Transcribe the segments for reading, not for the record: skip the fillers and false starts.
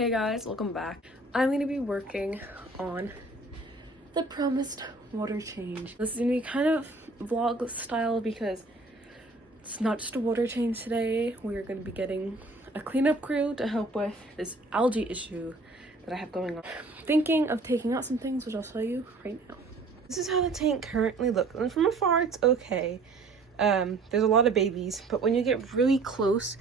Hey guys, welcome back. I'm going to be working on the promised water change. This is going to be kind of vlog style because it's not just a water change today. We're going to be getting a cleanup crew to help with this algae issue that I have going on. I'm thinking of taking out some things, which I'll show you right now. This is how the tank currently looks, and from afar it's okay. There's a lot of babies, but when you get really close,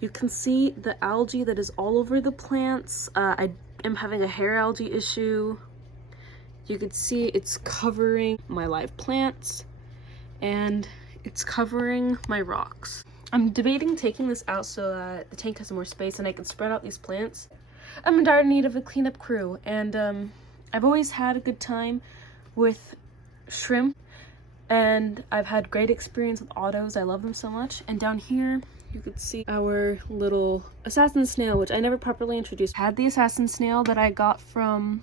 you can see the algae that is all over the plants. I am having a hair algae issue. You can see it's covering my live plants and it's covering my rocks. I'm debating taking this out so that the tank has more space and I can spread out these plants. I'm in dire need of a cleanup crew, and I've always had a good time with shrimp, and I've had great experience with autos. I love them so much. And down here you could see our little assassin snail, which I never properly introduced. I had the assassin snail that I got from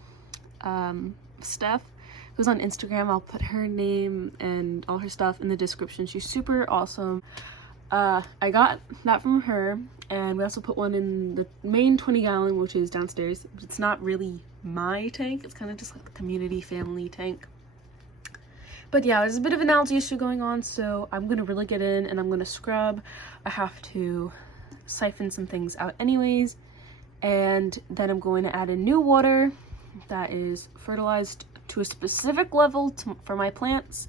Steph, who's on Instagram. I'll put her name and all her stuff in the description. She's super awesome. I got that from her, and we also put one in the main 20-gallon, which is downstairs. It's not really my tank, it's kind of just like a community family tank. But yeah, there's a bit of an algae issue going on, so I'm gonna really get in and I'm gonna scrub. I have to siphon some things out anyways, and then I'm going to add in new water that is fertilized to a specific level for my plants.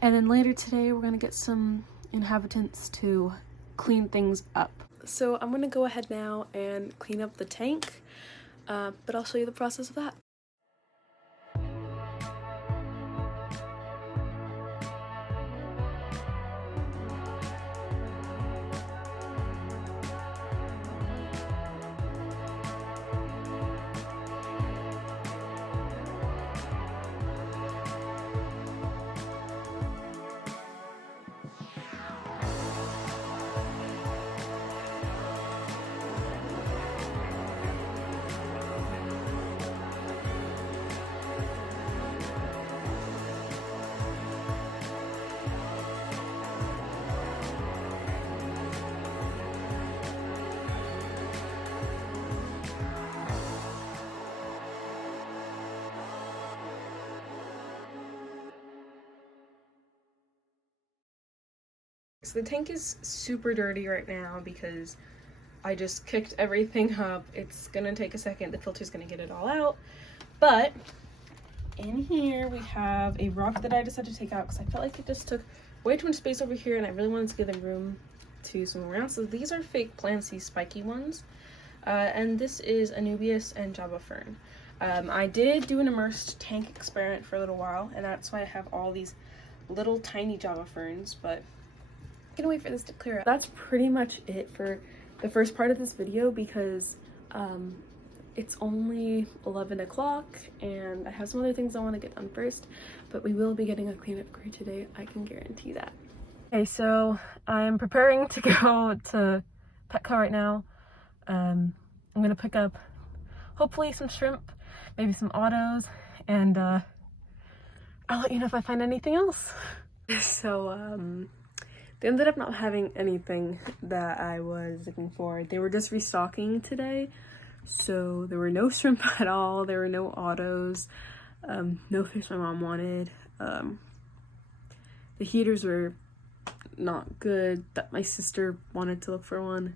And then later today we're gonna get some inhabitants to clean things up. So I'm gonna go ahead now and clean up the tank, but I'll show you the process of that. So the tank is super dirty right now because I just kicked everything up. It's gonna take a second. The filter's gonna get it all out. But in here we have a rock that I decided to take out because I felt like it just took way too much space over here and I really wanted to give them room to swim around. So these are fake plants, these spiky ones. And this is Anubias and Java Fern. I did do an immersed tank experiment for a little while, and that's why I have all these little tiny Java Ferns, but I'm gonna wait for this to clear up. That's pretty much it for the first part of this video because it's only 11 o'clock and I have some other things I want to get done first, but we will be getting a cleanup crew today, I can guarantee that. Okay, so I'm preparing to go to Petco right now. I'm gonna pick up hopefully some shrimp, maybe some autos, and I'll let you know if I find anything else. So they ended up not having anything that I was looking for. They were just restocking today, so there were no shrimp at all. There were no autos, no fish my mom wanted. The heaters were not good, that my sister wanted to look for one.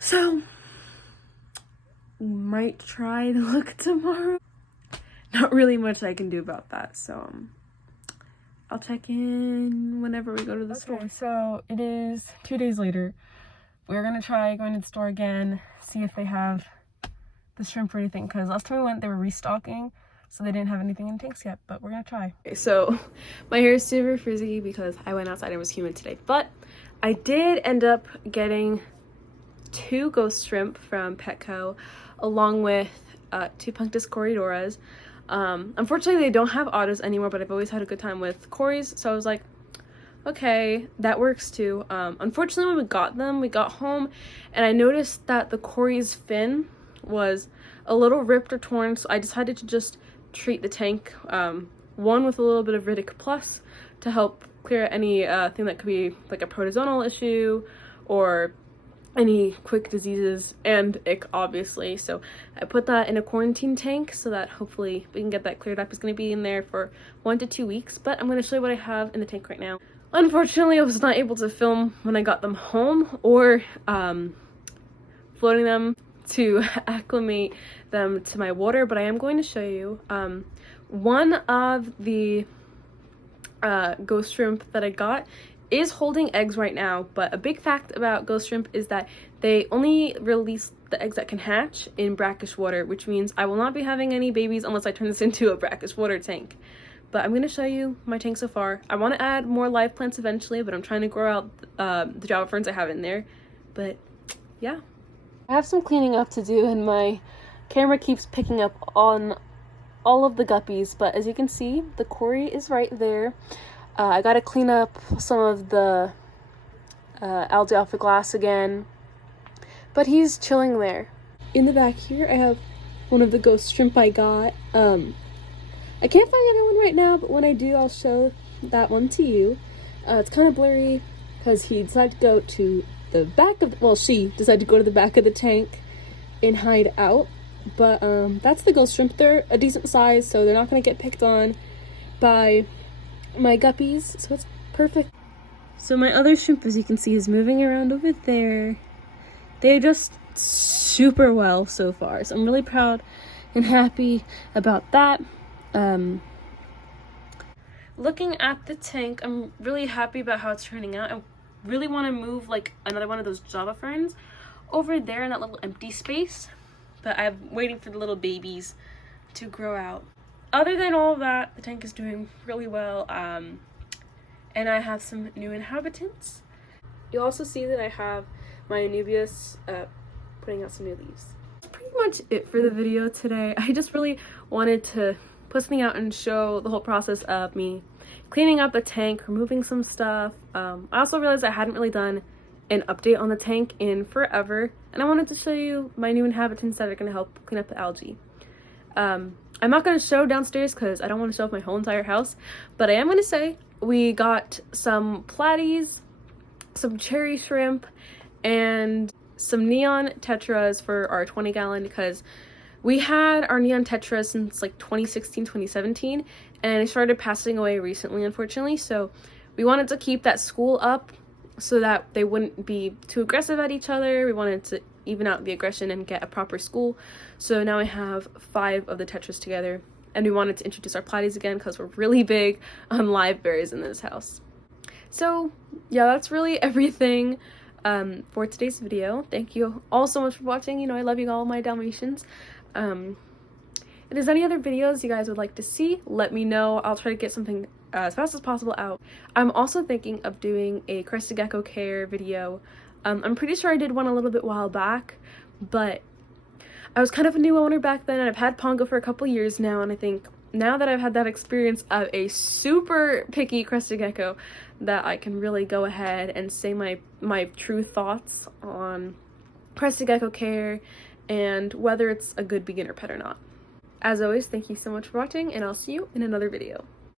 So might try to look tomorrow. Not really much I can do about that, so I'll check in whenever we go to the store. So it is 2 days later. We're gonna try going to the store again, see if they have the shrimp or anything, because last time we went they were restocking, so they didn't have anything in tanks yet, but we're gonna try. Okay, so my hair is super frizzy because I went outside and it was humid today, but I did end up getting 2 ghost shrimp from Petco along with 2 Punctus corridoras. Unfortunately they don't have autos anymore, but I've always had a good time with Corys, so I was like, okay, that works too. Unfortunately when we got them, we got home and I noticed that the Corys fin was a little ripped or torn, so I decided to just treat the tank, one with a little bit of Riddick Plus to help clear any thing that could be like a protozoal issue or any quick diseases and ick, obviously. So I put that in a quarantine tank so that hopefully we can get that cleared up. It's going to be in there for 1 to 2 weeks, but I'm going to show you what I have in the tank right now. Unfortunately, I was not able to film when I got them home or floating them to acclimate them to my water, but I am going to show you one of the ghost shrimp that I got is holding eggs right now. But a big fact about ghost shrimp is that they only release the eggs that can hatch in brackish water, which means I will not be having any babies unless I turn this into a brackish water tank. But I'm going to show you my tank so far. I want to add more live plants eventually, but I'm trying to grow out the Java ferns I have in there. But yeah, I have some cleaning up to do, and my camera keeps picking up on all of the guppies, but as you can see, the Cory is right there. I gotta clean up some of the algae off the glass again, but he's chilling there. In the back here, I have one of the ghost shrimp I got. I can't find the other one right now, but when I do, I'll show that one to you. It's kind of blurry because he decided to go to the back of, well, she decided to go to the back of the tank and hide out. But that's the ghost shrimp. They're a decent size, so they're not going to get picked on by my guppies, so it's perfect. So my other shrimp, as you can see, is moving around over there. They're just super well so far, so I'm really proud and happy about that. Looking at the tank, I'm really happy about how it's turning out. I really want to move like another one of those Java ferns over there in that little empty space, but I'm waiting for the little babies to grow out. Other than all of that, the tank is doing really well, and I have some new inhabitants. You'll also see that I have my Anubias putting out some new leaves. That's pretty much it for the video today. I just really wanted to put something out and show the whole process of me cleaning up the tank, removing some stuff. I also realized I hadn't really done an update on the tank in forever, and I wanted to show you my new inhabitants that are going to help clean up the algae. I'm not going to show downstairs because I don't want to show off my whole entire house, but I am going to say we got some platies, some cherry shrimp, and some neon tetras for our 20-gallon because we had our neon tetras since like 2016, 2017, and it started passing away recently, unfortunately, so we wanted to keep that school up so that they wouldn't be too aggressive at each other. We wanted to even out the aggression and get a proper school. So now I have 5 of the tetras together, and we wanted to introduce our platies again because we're really big on live berries in this house. So yeah, that's really everything for today's video. Thank you all so much for watching. You know, I love you all, my Dalmatians. If there's any other videos you guys would like to see, let me know. I'll try to get something as fast as possible out. I'm also thinking of doing a crested gecko care video. I'm pretty sure I did one a little bit while back, but I was kind of a new owner back then, and I've had Pongo for a couple years now, and I think now that I've had that experience of a super picky crested gecko, that I can really go ahead and say my true thoughts on crested gecko care and whether it's a good beginner pet or not. As always, thank you so much for watching, and I'll see you in another video.